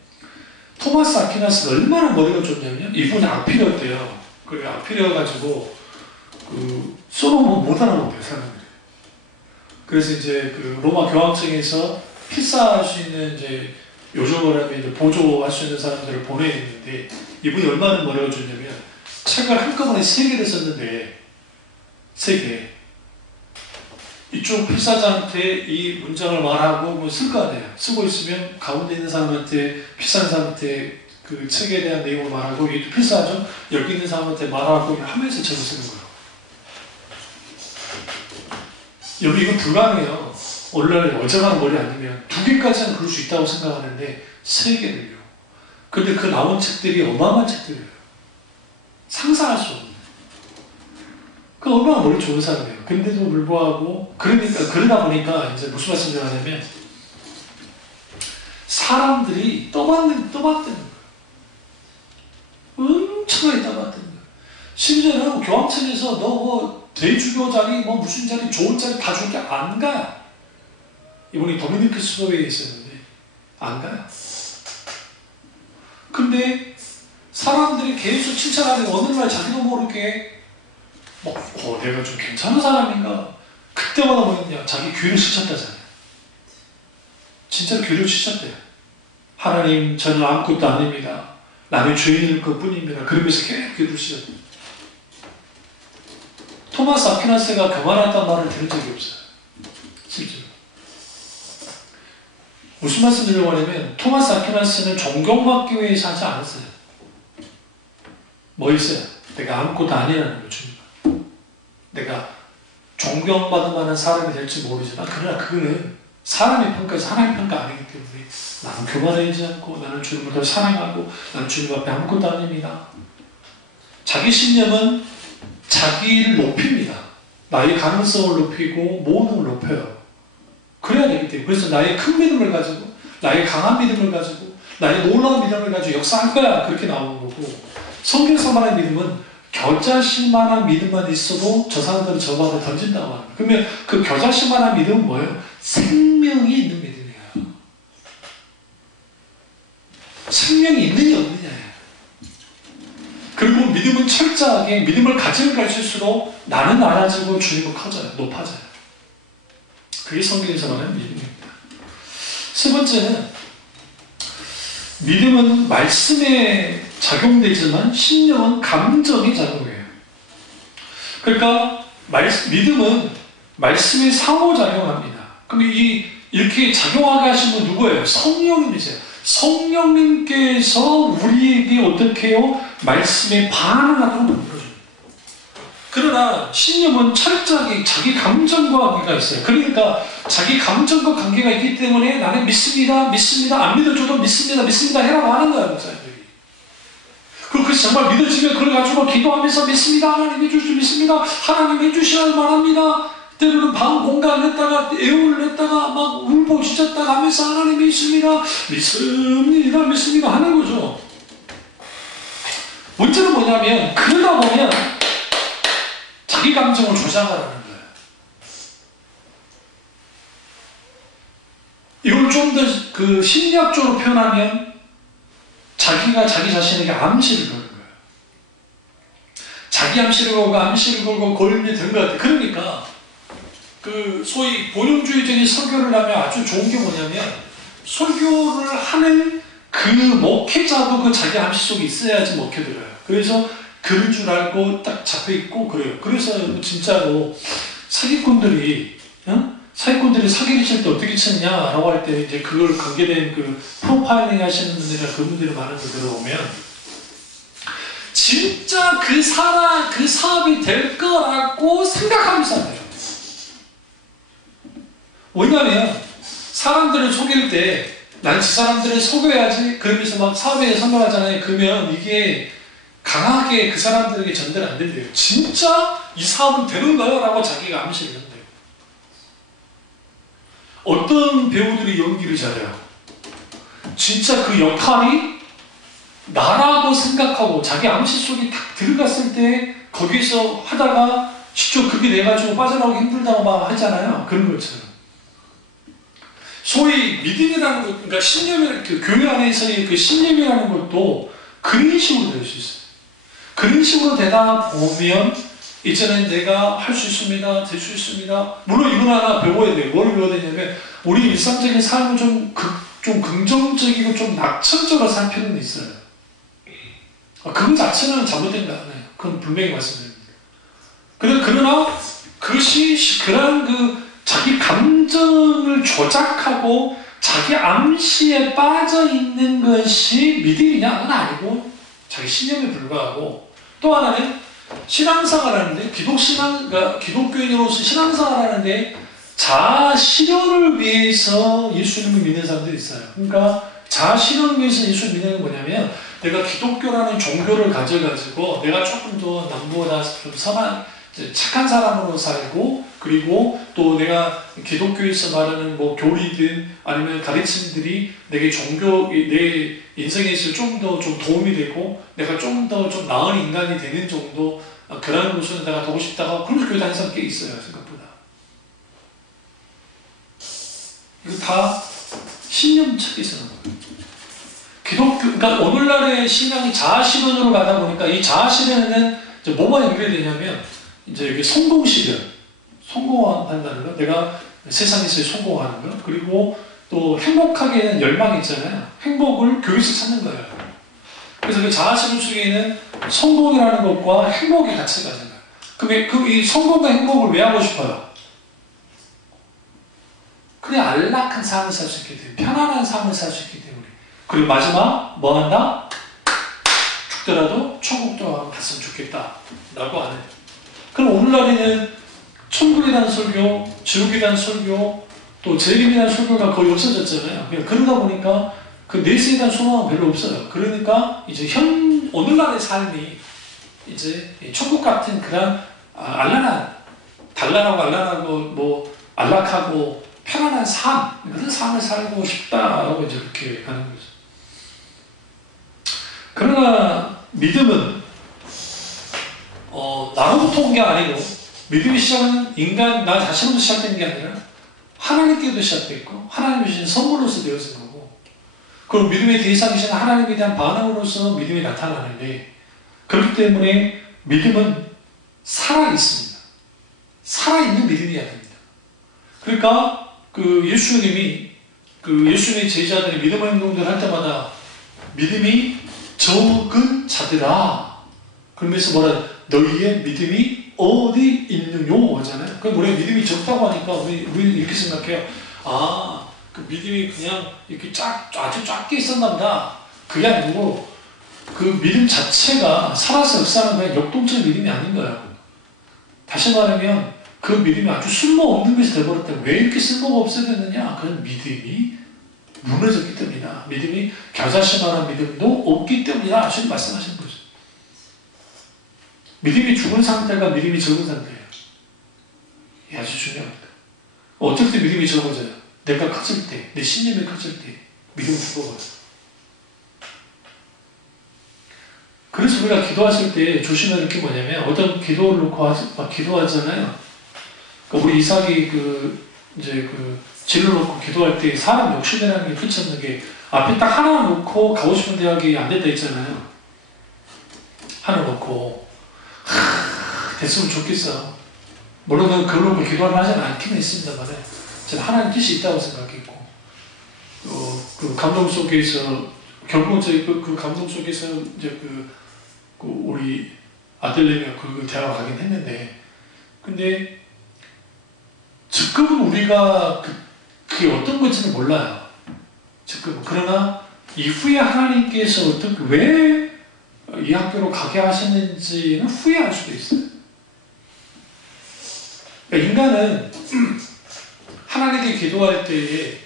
토마스 아퀴나스가 얼마나 머리가 좋냐면, 이분이 악필이었대요. 그게 악필이어가지고, 써놓으면 못 알아보대요, 사람들이. 그래서 이제 로마 교황청에서 필사할 수 있는 이제 요즘을 하면 이제 보조할 수 있는 사람들을 보내야 되는데, 이분이 얼마나 머리가 좋냐면, 책을 한꺼번에 3개를 썼는데, 3개. 이쪽 필사자한테 이 문장을 말하고 뭐 쓸 거 아니에요. 쓰고 있으면 가운데 있는 사람한테, 필사하는 사람한테 그 책에 대한 내용을 말하고, 얘도 필사하죠? 여기 있는 사람한테 말하고 하면서 책을 쓰는 거예요. 여러분, 이건 불가능해요. 오늘날 어제가 머리 아니면 2개까지는 그럴 수 있다고 생각하는데 3개를요. 근데 그 나온 책들이 어마어마한 책들이에요. 상상할 수 없는. 그 얼마나 머리 좋은 사람이에요. 근데도 불구하고 그러다 보니까 이제 무슨 말씀을 하냐면 사람들이 떠받드는 거예요. 엄청나게 떠받드는 거예요. 심지어는 교황청에서 너 뭐 대주교 자리 뭐 무슨 자리 좋은 자리 다 줄 게 안 가요. 이분이 도미니크 수도에 있었는데 안 가요. 근데 사람들이 계속 칭찬하는 어느 날 자기도 모르게 내가 좀 괜찮은 사람인가? 그때마다 뭐였냐? 자기 귀를 씻었다잖아요. 진짜로 귀를 씻었대요. 하나님, 저는 아무것도 아닙니다. 나는 죄인일 것뿐입니다. 그러면서 계속 귀를 씻었대요. 토마스 아퀴나스가 교만했단 말을 들은 적이 없어요. 실제로. 무슨 말씀 드리려고 하냐면 토마스 아퀴나스는 종교학교에서 하지 않았어요. 뭐 있어요? 내가 아무것도 아니라는 거 주님. 내가 존경받을 만한 사람이 될지 모르지만 그러나 그거는 사람의 평가에서 하나님의 평가 아니기 때문에 나는 교만하지 않고 나는 주님을 더 사랑하고 나는 주님 앞에 아무것도 아닙니다. 자기 신념은 자기를 높입니다. 나의 가능성을 높이고 모험을 높여요. 그래야 되기 때문에 그래서 나의 큰 믿음을 가지고 나의 강한 믿음을 가지고 나의 놀라운 믿음을 가지고 역사할 거야. 그렇게 나오는 거고 성경에서 말하는 믿음은 겨자씨만한 믿음만 있어도 저 사람들은 저 밥을 던진다고 합니다. 그러면 그 겨자씨만한 믿음은 뭐예요? 생명이 있는 믿음이에요. 생명이 있느냐 없느냐예요. 그리고 믿음은 철저하게 믿음을 가지면 가질수록 나는 낮아지고 주님은 커져요. 높아져요. 그게 성경에서 말하는 믿음입니다. 세 번째는 믿음은 말씀에 작용되지만 신념은 감정이 작용해요. 그러니까 믿음은 말씀에 상호작용합니다. 그럼 이렇게 작용하게 하신 분 누구예요? 성령님이세요. 성령님께서 우리에게 어떻게 해요? 말씀에 반응하도록 만들어줍니다. 그러나 신념은 철저하게 자기 감정과 관계가 있어요. 그러니까 자기 감정과 관계가 있기 때문에 나는 믿습니다, 안 믿어줘도 믿습니다 해라고 하는 거예요, 목사님들이. 그것이 정말 믿어지면 그걸 가지고 기도하면서 믿습니다, 하나님 해주시면 믿습니다, 하나님 해주셔야 말합니다. 때로는 방 공간을 했다가 애원을 했다가 막 울부짖었다가 하면서 하나님 믿습니다 하는 거죠. 문제는 뭐냐면 그러다 보면 자기 감정을 조장하라는 거예요. 이걸 좀 더 그 심리학적으로 표현하면 자기가 자기 자신에게 암시를 거는 거예요. 자기 암시를 걸고 걸면 된 것 같아요. 그러니까 그 소위 본용주의적인 설교를 하면 아주 좋은 게 뭐냐면 설교를 하는 그 목회자도 그 자기 암시 속에 있어야지 목회들어요. 그래서 그럴 줄 알고 딱 잡혀있고 그래요. 그래서 진짜로 사기꾼들이 사기를 칠 때 어떻게 쳤냐라고 할 때 이제 그걸 관계된 그 프로파일링 하시는 분들이나 그분들이 많은 거 들어보면 진짜 그 사업이 될 거라고 생각하면서 안 돼요. 왜냐하면 사람들을 속일 때 난 저 사람들을 속여야지 그러면서 막 사업에 성공하잖아요. 그러면 이게 강하게 그 사람들에게 전달이 안 된대요. 진짜 이 사업은 되는가요? 라고 자기가 암시를 한대요. 어떤 배우들이 연기를 잘해요? 진짜 그 역할이 나라고 생각하고 자기 암시 속에 딱 들어갔을 때 거기서 하다가 직접 그게 돼가지고 빠져나오기 힘들다고 막 하잖아요. 그런 것처럼. 소위 믿음이라는 것, 그러니까 신념이라는, 그 교회 안에서의 그 신념이라는 것도 그런 식으로 될 수 있어요. 그런 식으로 되다 보면 이제는 내가 할 수 있습니다. 될 수 있습니다. 물론 이건 하나 배워야 돼요. 뭘 배워야 되냐면 우리 일상적인 삶을 좀 긍정적이고 좀 낙천적으로 살 필요는 있어요. 그거 자체는 잘못된 거 아니에요. 그건 분명히 말씀드립니다. 그러나 그것이 그런 그 자기 감정을 조작하고 자기 암시에 빠져 있는 것이 믿음이냐? 그건 아니고 자기 신념에 불과하고 또 하나는 신앙생활 하는데 기독교인으로서 신앙생활 하는데 자아 실현을 위해서 예수님을 믿는 사람들이 있어요. 그러니까 자아 실현을 위해서 예수를 믿는 게 뭐냐면 내가 기독교라는 종교를 가져가지고 내가 조금 더 남보다 좀 선한 착한 사람으로 살고 그리고 또 내가 기독교에서 말하는 뭐 교리든 아니면 가르침들이 내게 종교 내 인생에 있어 좀 더 좀 도움이 되고 내가 좀 더 좀 나은 인간이 되는 정도 그런 곳은 내가 가고 싶다고 그런 교회 다니는 사람 꽤 있어요. 생각보다 이거 다 신념 측에서 나온 거예요. 기독교 그러니까 오늘날의 신앙이 자아 실현으로 가다 보니까 이 자아 실현에는 뭐가 연결되냐면 이제 이게 성공 실현, 성공한다는 거, 내가 세상에서 성공하는 거, 그리고 또 행복하게 되는 열망이 있잖아요. 행복을 교회에서 찾는 거예요. 그래서 그 자아 실현 속에는 성공이라는 것과 행복이 같이 가는 거예요. 그럼 이 성공과 행복을 왜 하고 싶어요? 그래 안락한 삶을 살 수 있기 때문에, 편안한 삶을 살 수 있기 때문에. 그리고 마지막 뭐 한다? 죽더라도 천국도 갔으면 좋겠다 라고 하는. 그럼 오늘날에는 천국에 대한 설교, 지옥에 대한 설교, 또 재림에 대한 설교가 거의 없어졌잖아요. 그러다 보니까 그 내세에 대한 소망은 별로 없어요. 그러니까 이제 오늘날의 삶이 이제 천국 같은 그런 단란하고 뭐 안락하고 편안한 삶, 그런 삶을 살고 싶다라고 이제 그렇게 가는 거죠. 그러나 믿음은 나로부터 온 게 아니고 믿음의 시작은 나 자신으로부터 시작된 게 아니라 하나님께도 시작됐고 하나님 주신 선물로서 되어진 거고 그럼 믿음의 대상이신 하나님에 대한 반응으로서 믿음이 나타나는데 그렇기 때문에 믿음은 살아있습니다. 살아있는 믿음이어야 됩니다. 그러니까 예수님의 제자들이 믿음의 행동들을 할 때마다 믿음이 적은 자들아 그러면서 너희의 믿음이 어디 있느뇨 하잖아요. 그럼 우리가 믿음이 적다고 하니까 우리 이렇게 생각해요. 그 믿음이 그냥 이렇게 아주 작게 있었나 보다. 그게 아니고 그 믿음 자체가 살아서 역사하는 그냥 역동적인 믿음이 아닌 거예요. 다시 말하면 그 믿음이 아주 쓸모없는 것이 되어버렸다. 왜 이렇게 쓸모가 없어졌느냐? 그건 믿음이 무너졌기 때문이다. 믿음이 겨자씨만한 믿음도 없기 때문이다. 지금 말씀하시는 거죠. 믿음이 죽은 상태가 믿음이 적은 상태예요. 이게 아주 중요합니다. 어떨 때 믿음이 적어져요? 내가 커질 때, 내 신념이 커질 때 믿음이 죽어버려요. 그래서 우리가 기도하실 때 조심해야 될 게 뭐냐면 어떤 기도를 놓고 기도하잖아요. 우리 이삭이 진로 놓고 기도할 때 사람 욕심이라는 게 흔치 않는 게 앞에 딱 하나 놓고 가고 싶은 대학이 안 됐다 했잖아요. 하나 놓고 됐으면 좋겠어. 물론 그걸로 기도하는 하지는 않기는 있습니다만 저는 하나님 뜻이 있다고 생각했고 그 감동 속에서 결국은 그 감동 속에서 이제 우리 아들내미가 그 대학을 가긴 했는데 근데 지금은 우리가 그게 어떤 건지는 몰라요. 지금 그러나 이후에 하나님께서 왜 이 학교로 가게 하셨는지는 후회할 수도 있어요. 그러니까 인간은 하나님께 기도할 때에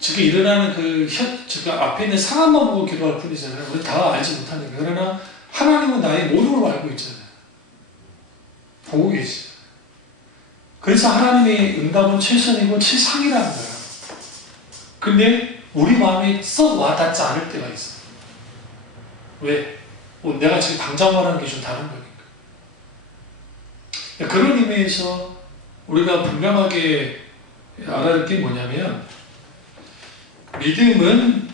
지금 일어나는 지금 앞에 있는 상황만 보고 기도할 뿐이잖아요. 우리는 다 알지 못하는 거예요. 그러나 하나님은 나의 모든 걸 알고 있잖아요. 보고 계시죠. 그래서 하나님의 응답은 최선이고 최상이라는 거예요. 근데 우리 마음에 썩 와닿지 않을 때가 있어요. 왜? 내가 지금 당장 말하는 게 좀 다른 거니까. 그런 의미에서 우리가 분명하게 알아야 할 게 뭐냐면 믿음은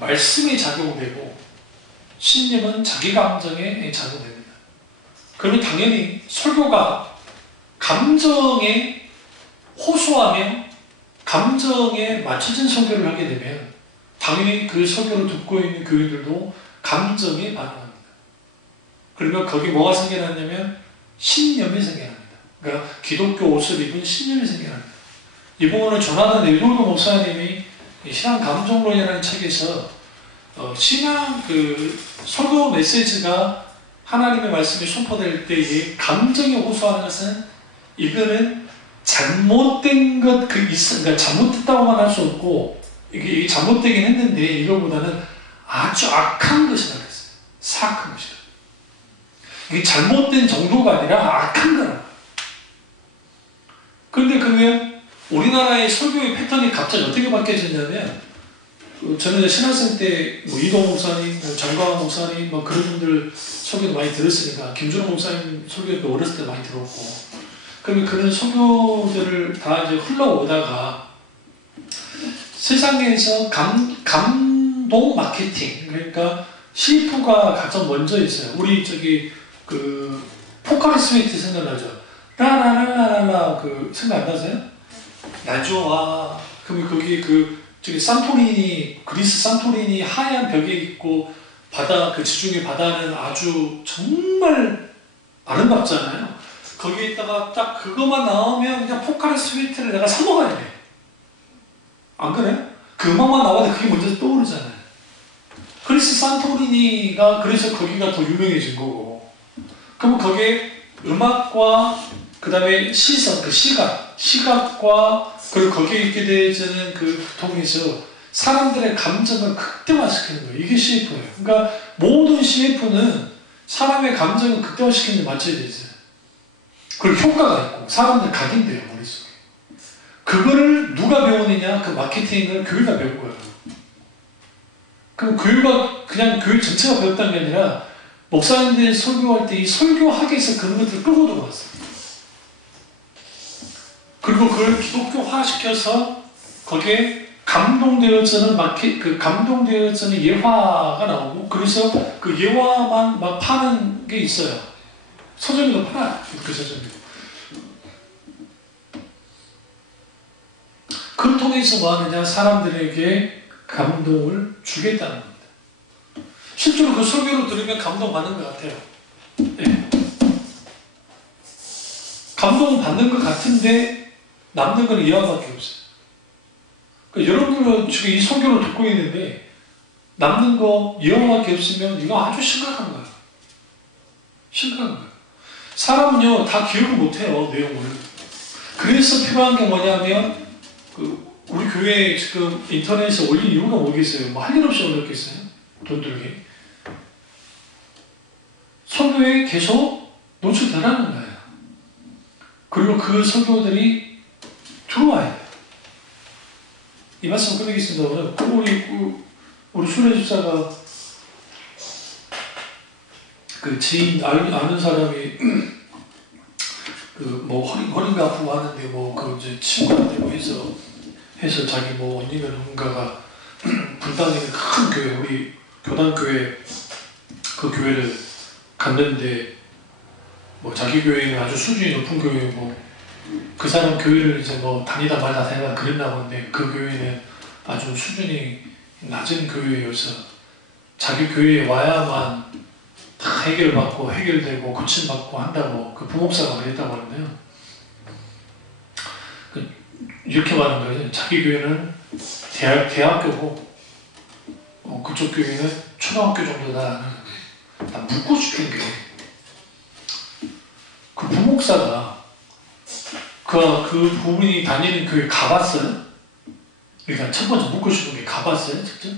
말씀에 작용되고 신념은 자기 감정에 작용됩니다. 그러면 당연히 설교가 감정에 호소하며 감정에 맞춰진 설교를 하게 되면 당연히 그 설교를 듣고 있는 교인들도 감정에 반응합니다. 그러면 거기 뭐가 생겨나냐면 신념이 생겨납니다. 그러니까 기독교 옷을 입은 신념이 생겨납니다. 이 부분을 조나단 에드워드 목사님이 신앙 감정론이라는 책에서 신앙 설교 메시지가 하나님의 말씀이 선포될 때에 감정에 호소하는 것은 이거는 잘못된 것, 그러니까 잘못됐다고만 할 수 없고, 이게 잘못되긴 했는데, 이거보다는 아주 악한 것이라 그랬어요. 사악한 것이다. 이게 잘못된 정도가 아니라 악한 거라. 그런데 그러면 우리나라의 설교의 패턴이 갑자기 어떻게 바뀌어졌냐면, 저는 신학생 때 이동 목사님, 장광 목사님 그런 분들 설교도 많이 들었으니까 김준호 목사님 설교도 어렸을 때 많이 들었고, 그러면 그런 설교들을 다 이제 흘러오다가 세상에서 감동 마케팅, 그러니까 CF가 가장 먼저 있어요. 우리 그 포카리 스웨이트 생각나죠? 라라라라라 생각 안 나세요? 날 좋아. 그러면 거기 산토리니, 그리스 산토리니 하얀 벽에 있고 바다, 그 지중해 바다는 아주 정말 아름답잖아요. 거기에다가 딱 그것만 나오면 그냥 포카리 스웨이트를 내가 사 먹어야 돼. 안 그래요? 그 음악만 나와도 그게 먼저 떠오르잖아요. 그리스 산토리니가 그래서 거기가 더 유명해진 거고. 그럼 거기에 음악과 그 다음에 시선, 시각과 그리고 거기에 있게 되어지는 통해서 사람들의 감정을 극대화시키는 거예요. 이게 CF예요. 그러니까 모든 CF는 사람의 감정을 극대화시키는 데 맞춰야 되죠. 그리고 효과가 있고 사람들 각인돼요, 머릿속에. 그거를 누가 배우느냐? 그 마케팅을 교회가 배운 거예요. 그럼 교회가 그냥 교회 전체가 배웠다는 게 아니라 목사님들이 설교할 때 이 설교학에서 그런 것들을 끌고 들어왔어요. 그리고 그걸 기독교화시켜서 거기에 감동되어지는 감동되어지는 예화가 나오고, 그래서 그 예화만 막 파는 게 있어요. 서점에도 팔아요. 그 서점에. 그걸 통해서 뭐 하느냐? 사람들에게 감동을 주겠다는 겁니다. 실제로 그 설교를 들으면 감동받는 것 같아요. 네. 감동을 받는 것 같은데 남는 건 예화밖에 없어요. 그러니까 여러분들은 지금 이 설교를 듣고 있는데 남는 거 예화밖에 없으면 이거 아주 심각한 거예요. 심각한 거예요. 사람은요 다 기억을 못해요, 내용을. 그래서 필요한 게 뭐냐면 우리 교회에 지금 인터넷에 올린 이유가 뭐겠어요? 뭐 할 일 없이 올렸겠어요? 돈 들게. 설교에 계속 노출되라는 거예요. 그리고 그 설교들이 들어와야 돼요. 이 말씀 끝내겠습니다. 우리 수레 집사가 그 지인 아는 사람이 허리가 아프고 하는데 이제 친구한테 해서 자기 언니가 누군가가 분당에 있는 큰 교회, 우리 교단교회 그 교회를 갔는데 자기 교회는 아주 수준이 높은 교회고 그 사람 교회를 이제 다니다 말다 그랬나 본데 그 교회는 아주 수준이 낮은 교회여서 자기 교회에 와야만 다 해결되고 고침받고 한다고 그 부목사가 그랬다고 하는데요. 이렇게 말하는 거예요. 자기 교회는 대학교고 그쪽 교회는 초등학교 정도다. 나 묻고 싶은 게 그 부목사가 그 부분이 다니는 교회 가봤어요? 그러니까 첫 번째 묻고 싶은 게 가봤어요? 직접?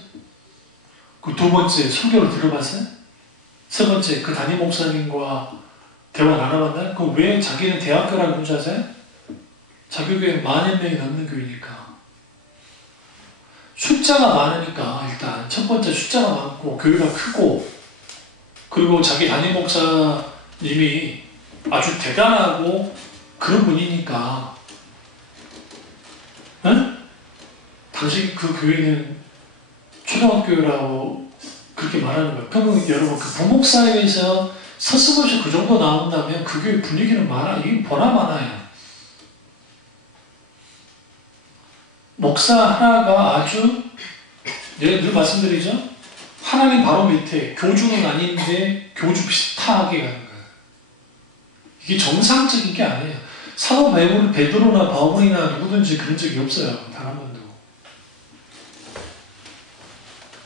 그 두 번째 설교를 들어봤어요? 세 번째 그 담임 목사님과 대화 나눠봤나요? 그럼 왜 자기는 대학교라고 그런 줄 아세요? 자기 교회는 10,000명이 넘는 교회니까. 숫자가 많으니까 일단 첫 번째 숫자가 많고 교회가 크고, 그리고 자기 담임 목사님이 아주 대단하고 그런 분이니까, 응? 당신 그 교회는 초등학교라고 그렇게 말하는 거예요. 그러면 여러분 그 부목사회에서 서슴없이 그 정도 나온다면 그 교회 분위기는 이게 보나 마나요. 목사 하나가 아주 늘 말씀드리죠. 하나님 바로 밑에 교주는 아닌데 교주 비슷하게 가는 거예요. 이게 정상적인 게 아니에요. 사도 베드로나 바울이나 누구든지 그런 적이 없어요. 단 한 번도.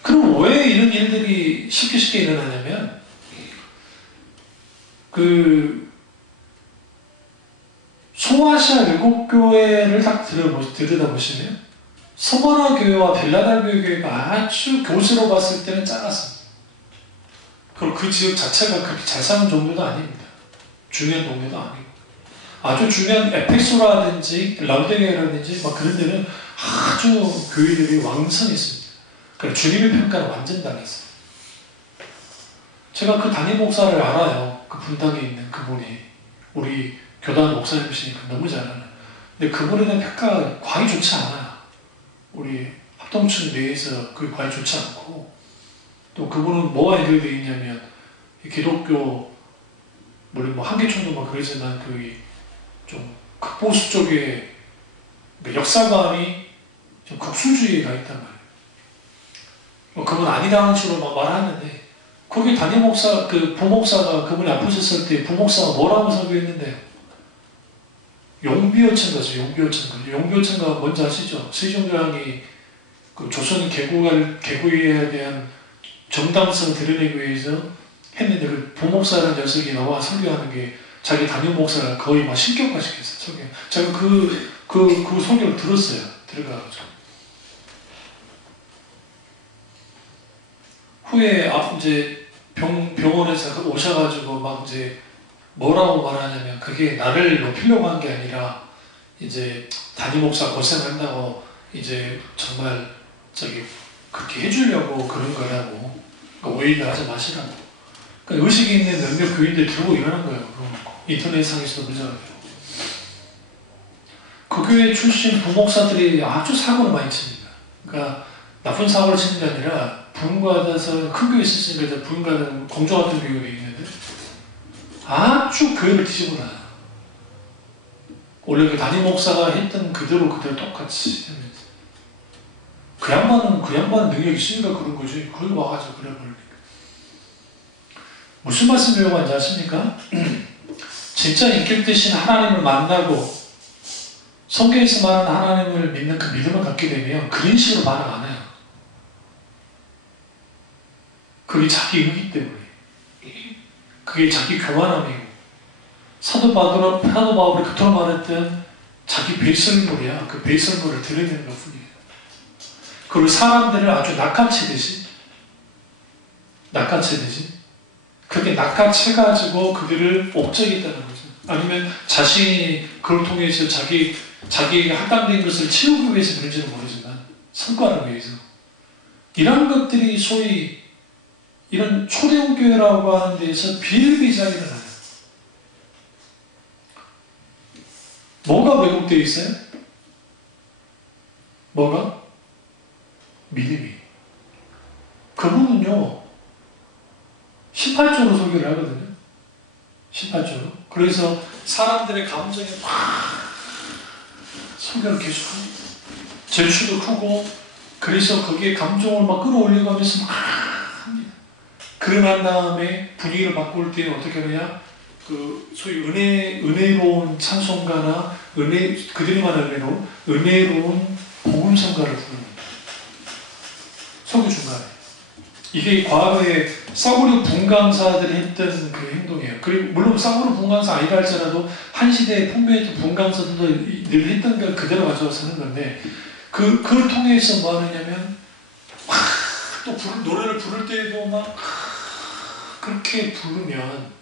그럼 왜 이런 일들이 쉽게 일어나냐면 소아시아 7교회를 딱 들여다보시면 서머나 교회와 빌라델비아 교회가 아주 교수로 봤을 때는 작았습니다. 그리고 그 지역 자체가 그렇게 잘 사는 정도도 아닙니다. 중요한 동네도 아니고. 아주 중요한 에페소라든지 라우디게라든지 막 그런 데는 아주 교회들이 왕성했습니다. 그러니까 주님의 평가를 완전 당했어요. 제가 그 담임 목사를 알아요. 그 분당에 있는 그분이. 우리 교단 목사님이시니까 너무 잘 알아요. 근데 그분에 대한 평가가 과히 좋지 않아요. 우리 합동층 내에서 그게 과히 좋지 않고, 또 그분은 뭐가 연결되어 있냐면 기독교 물론 뭐 한계총도 막 그러지만 그 좀 극보수 쪽에 역사관이 좀 극수주의가 있단 말이에요. 뭐 그분 아니라는 식으로 막 말하는데, 거기 담임 목사 그 부목사가 그분이 아프셨을 때 부목사가 뭐라고 설교했는데요? 용비어천가죠. 용비어천가 뭔지 아시죠? 세종대왕이 그 조선 개구에 대한 정당성을 드러내기 위해서 했는데, 그 부목사라는 녀석이 나와 설교하는 게 자기 담임 목사가 거의 막 신격화시켰어요. 설교. 제가 그 설교를 들었어요. 들어가가지고. 후에 이제 병원에서 오셔가지고 막 이제 뭐라고 말하냐면, 그게 나를 높이려고 한 게 아니라 이제 담임 목사 고생한다고 이제 정말 그렇게 해주려고 그런 거라고. 그러니까 오해를 하지 마시라고. 그러니까 의식이 있는 몇몇 교인들 들고 일어난 거예요. 인터넷상에서도 문제가. 그 교회 출신 부목사들이 아주 사고를 많이 칩니다. 그러니까 나쁜 사고를 치는 게 아니라 부흥받아서 큰 교회 있으니까 부흥받은 공조 같은 교회가 있는데 아주 교회를 뒤집어놔요. 원래 그 담임 목사가 했던 그대로 똑같이. 그 양반은 능력이 있으니까 그런 거지. 그걸 와가지고 그래 버리니까. 무슨 말씀이라고 하는지 아십니까? 진짜 인격 되신 하나님을 만나고 성경에서 말하는 하나님을 믿는 그 믿음을 갖게 되면 그런 식으로 반응 안 해요. 그게 자기 의기 때문에. 그게 자기 교만함이고, 사도 바울이 그토록 말했던 자기 배설물이야. 그 배설물을 드러내는 것 뿐이에요. 그리고 사람들을 아주 낚아채듯이 그렇게 낚아채가지고 그들을 옥죄겠다는 거죠. 아니면 자신이 그걸 통해서 자기에게 합당된 것을 채우기 위해서 그런지는 모르지만 성과를 위해서. 이런 것들이 소위 이런 초대형 교회라고 하는 데에서 비일비재하게 일어나요. 뭐가 왜곡되어 있어요? 뭐가? 믿음이. 그분은요 18조로 소개를 하거든요. 18조로. 그래서 사람들의 감정에 막 소개를 계속합니다. 제출도 크고, 그래서 거기에 감정을 막 끌어올리고 하면서 막 합니다. 그러고 난 다음에 분위기를 바꿀 때 어떻게 하느냐? 그 소위 은혜로운 찬송가나 그들이 말하는 은혜로운 복음성가를 부릅니다. 설교 중간에. 이게 과거에 사울의 분강사들이 했던 그 행동이에요. 그리고 물론 사울의 분강사 아니라 할지라도 한 시대에 풍부했던 분강사들도 늘 했던 걸 그대로 가져와서 하는 건데, 그걸 통해서 뭐 하느냐면 또 노래를 부를 때에도 막 그렇게 부르면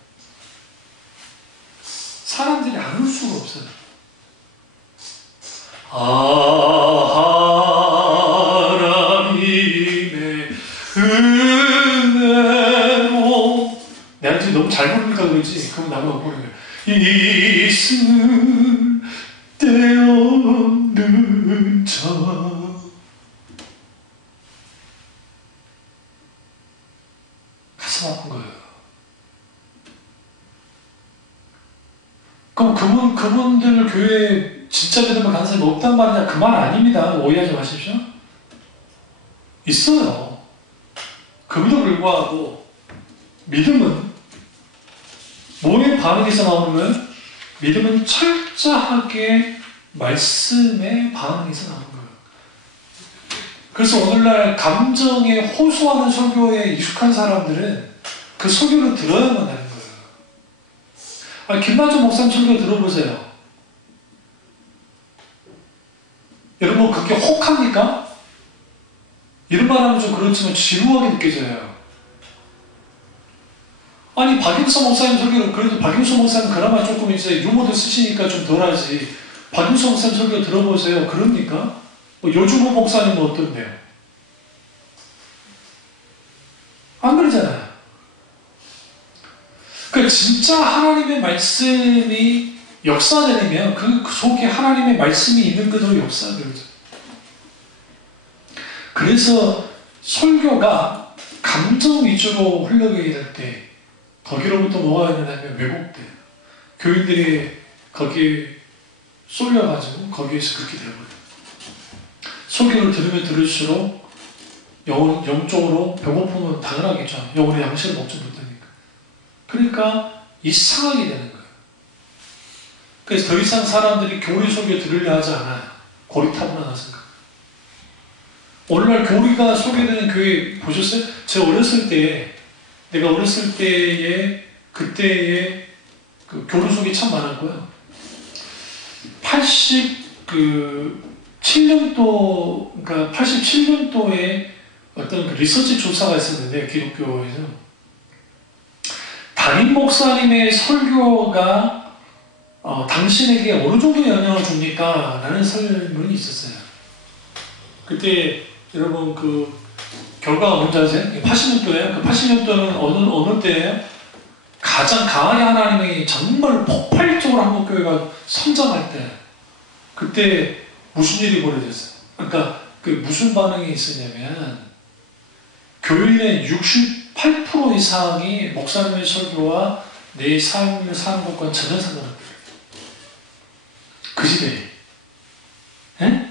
사람들이 안 울 수가 없어요. 하나님의 은혜로, 내가 지금 너무 잘 부르니까 그러지. 그럼 나도 못 부르는 거야. 있을 때 없는 자. 가슴 아픈 거예요. 그럼 그분들 교회에 진짜 믿음을 가는 사람이 없단 말이냐? 그 말 아닙니다. 오해하지 마십시오. 있어요. 그럼에도 불구하고 믿음은 뭐에 반응해서 나오는? 믿음은 철저하게 말씀에 반응해서 나오는 거예요. 그래서 오늘날 감정에 호소하는 설교에 익숙한 사람들은 그 설교를 들어야만 하는 거예요. 김만조 목사님 설교 들어보세요. 여러분 그게 혹합니까? 이런 말 하면 좀 그렇지만 지루하게 느껴져요. 아니 박윤서 목사님 설교를 그래도 박윤서 목사님 그나마 조금 이제 유머도 쓰시니까 좀 덜하지. 박윤서 목사님 설교 들어보세요. 그럽니까? 뭐 요주모 목사님은 어떤데요? 안 그러잖아요. 그러니까 진짜 하나님의 말씀이 역사되면 그 속에 하나님의 말씀이 있는 그대로 역사되죠. 그래서 설교가 감정 위주로 흘러가게 될 때 거기로부터 뭐가 일어나면 왜곡돼요. 교인들이 거기에 쏠려가지고 거기에서 그렇게 되어버려요. 설교를 들으면 들을수록 영적으로 배고픔은 당연하겠죠. 영혼의 양식을 먹지 못하니까. 그러니까 이상하게 되는 거예요. 그래서 더 이상 사람들이 교리 설교 들으려 하지 않아요. 고리타분한 생각. 오늘날 교리가 소개되는 교회 보셨어요? 제가 어렸을 때, 내가 어렸을 때에 그때의 그 교리 속이 참 많았고요. 87년도, 그러니까 87년도에 어떤 그 리서치 조사가 있었는데, 기독교에서. 담임 목사님의 설교가 당신에게 어느 정도 영향을 줍니까? 라는 설문이 있었어요. 그때 여러분 그 결과가 뭔지 아세요? 80년도에 그 80년도는 어느 때예요? 가장 강하게 하나님이 정말 폭발적으로 한국교회가 성장할 때 그때 무슨 일이 벌어졌어요? 그러니까 그 무슨 반응이 있었냐면 교인의 68% 이상이 목사님의 설교와 내 삶을 사는 것과는 전혀 상관없어요. 그 시대에. 예?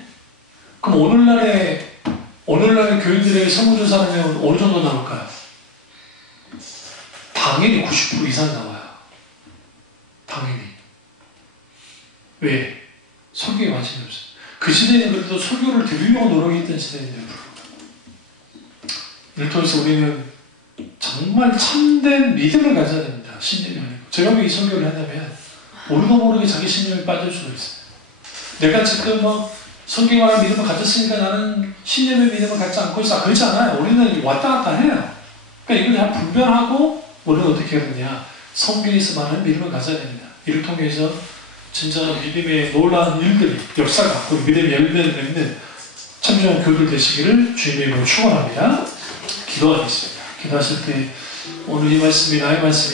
그럼 오늘날의 교인들에게 설문조사하면 어느 정도 나올까요? 당연히 90% 이상 나와요. 당연히. 왜? 설교에 관심이 없어요. 그 시대에는 그래도 설교를 들으려고 노력했던 시대인데요. 이를 통해서 우리는 정말 참된 믿음을 가져야 됩니다. 신념이 아니고. 제가 왜 이 설교를 한다면 모르도 모르게 자기 신념에 빠질 수가 있어요. 내가 지금 성경과의 믿음을 가졌으니까 나는 신념의 믿음을 갖지 않고 있어. 그렇지 않아요. 우리는 왔다 갔다 해요. 그러니까 이걸 다 분별하고 우리는 어떻게 해야 되냐. 성경에서 많은 믿음을 가져야 됩니다. 이를 통해서 진짜 믿음의 놀라운 일들이 역사가 우리 믿음의 열매를 맺는 참조한 교들 되시기를 주님의 이름으로 축원합니다. 기도하겠습니다. 기도하실 때 오늘 이 말씀이 나의 말씀이